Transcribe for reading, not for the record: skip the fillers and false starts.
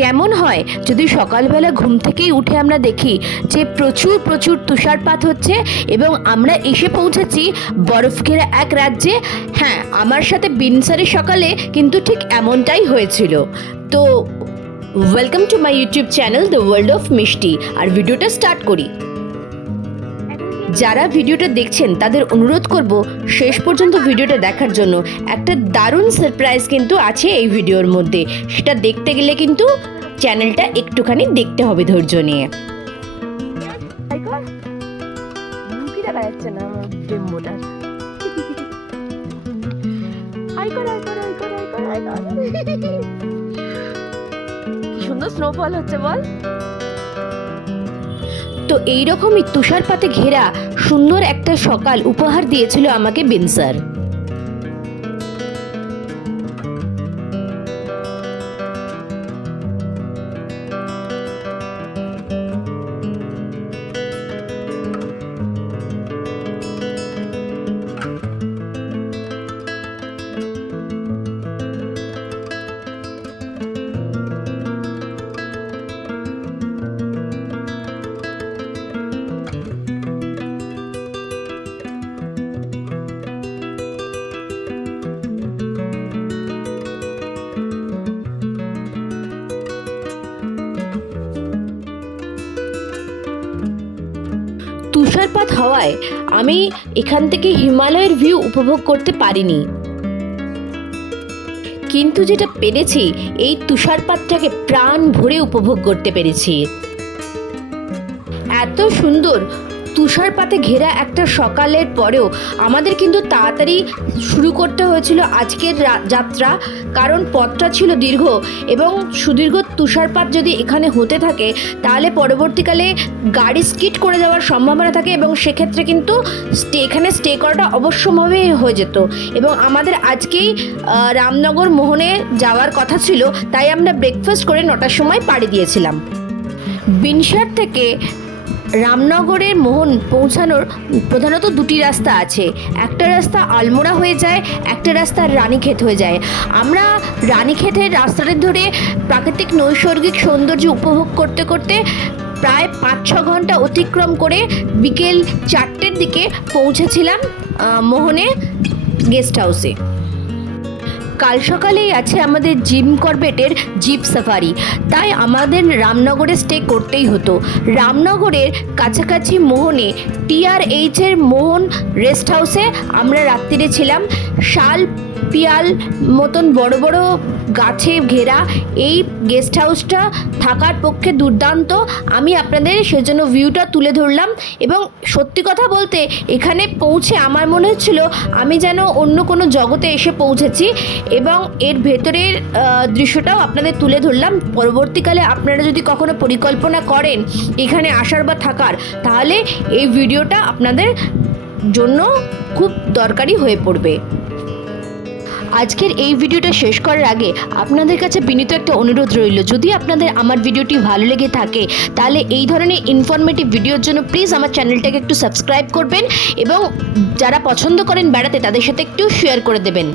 কেমন হয় যদি সকালবেলা ঘুম থেকেই উঠে আমরা দেখি যে প্রচুর প্রচুর তুষারপাত হচ্ছে এবং আমরা এসে পৌঁছেছি বরফ ঘেরা এক রাজ্যে। হ্যাঁ, আমার সাথে বিনসারের সকালে কিন্তু ঠিক এমনটাই হয়েছিল। তো welcome to my YouTube channel the world of মিষ্টি। আর ভিডিওটা স্টার্ট করি। যারা ভিডিওটা দেখছেন তাদের অনুরোধ করব শেষ পর্যন্ত ভিডিওটা দেখার জন্য। একটা দারুণ সারপ্রাইজ কিন্তু আছে এই ভিডিওর মধ্যে, সেটা দেখতে গেলে কিন্তু চ্যানেলটা একটুখানি দেখতে হবে ধৈর্য নিয়ে। দেখা যাচ্ছে না আমার ডেমোটার। কি সুন্দর স্নোফল হচ্ছে বল। তো এইরকমই তুষারপাতে ঘেরা সুন্দর একটা সকাল উপহার দিয়েছিল আমাকে বিনসার। তুষারপাত হওয়ায় আমি এখান থেকে হিমালয়ের ভিউ উপভোগ করতে পারিনি, কিন্তু যেটা পেরেছি এই তুষারপাতটাকে প্রাণ ভরে উপভোগ করতে পেরেছি। এত সুন্দর তুষারপাতে ঘেরা একটা সকালের পরেও আমাদের কিন্তু তাড়াতাড়ি শুরু করতে হয়েছিল আজকের যাত্রা, কারণ পথটা ছিল দীর্ঘ এবং সুদীর্ঘ তুষারপাত যদি এখানে হতে থাকে তাহলে পরবর্তীকালে গাড়ি স্কিড করে যাওয়ার সম্ভাবনা থাকে এবং সেক্ষেত্রে কিন্তু এখানে স্টে করাটা অবশ্যম্ভাবী হয়ে যেত। এবং আমাদের আজকেই রামনগর মোহনে যাওয়ার কথা ছিল, তাই আমরা ব্রেকফাস্ট করে 9টার সময় পাড়ি দিয়েছিলাম। বিনসার থেকে রামনগরের মোহন পৌঁছানোর প্রধানত দুটি রাস্তা আছে। একটা রাস্তা আলমোড়া হয়ে যায়, একটা রাস্তা রানীক্ষেত হয়ে যায়। আমরা রানীক্ষেতের রাস্তাটা ধরে প্রাকৃতিক নৈসর্গিক সৌন্দর্য উপভোগ করতে করতে প্রায় 5-6 ঘন্টা অতিক্রম করে বিকেল 4টের দিকে পৌঁছেছিলাম মোহনে গেস্ট হাউসে। কাল সকালেই আছে আমাদের জিম করবেটের জিপ সাফারি, তাই আমাদের রামনগরে স্টে করতেই হতো। রামনগরের কাছাকাছি মোহনে TRH এর মোহন রেস্ট হাউসে আমরা রাত্রিরে ছিলাম। শাল পিয়াল মতন বড় বড় গাছে ঘেরা এই গেস্ট হাউসটা থাকার পক্ষে দুর্দান্ত। আমি আপনাদের সেজন্য ভিউটা তুলে ধরলাম এবং সত্যি কথা বলতে এখানে পৌঁছে আমার মনে হচ্ছিল আমি যেন অন্য কোনো জগতে এসে পৌঁছেছি এবং এর ভেতরের দৃশ্যটাও আপনাদের তুলে ধরলাম। পরবর্তীকালে আপনারা যদি কখনো পরিকল্পনা করেন এখানে আসার বা থাকার, তাহলে এই ভিডিওটা আপনাদের জন্য খুব দরকারি হয়ে পড়বে। আজকের এই ভিডিওটা শেষ করার আগে আপনাদের কাছে বিনীত একটা অনুরোধ রইল, যদি আপনাদের আমার ভিডিওটি ভালো লেগে থাকে তাহলে এই ধরনের ইনফরমেটিভ ভিডিওর জন্য প্লিজ আমার চ্যানেলটাকে একটু সাবস্ক্রাইব করবেন এবং যারা পছন্দ করেন বেড়াতে তাদের সাথে একটু শেয়ার করে দেবেন।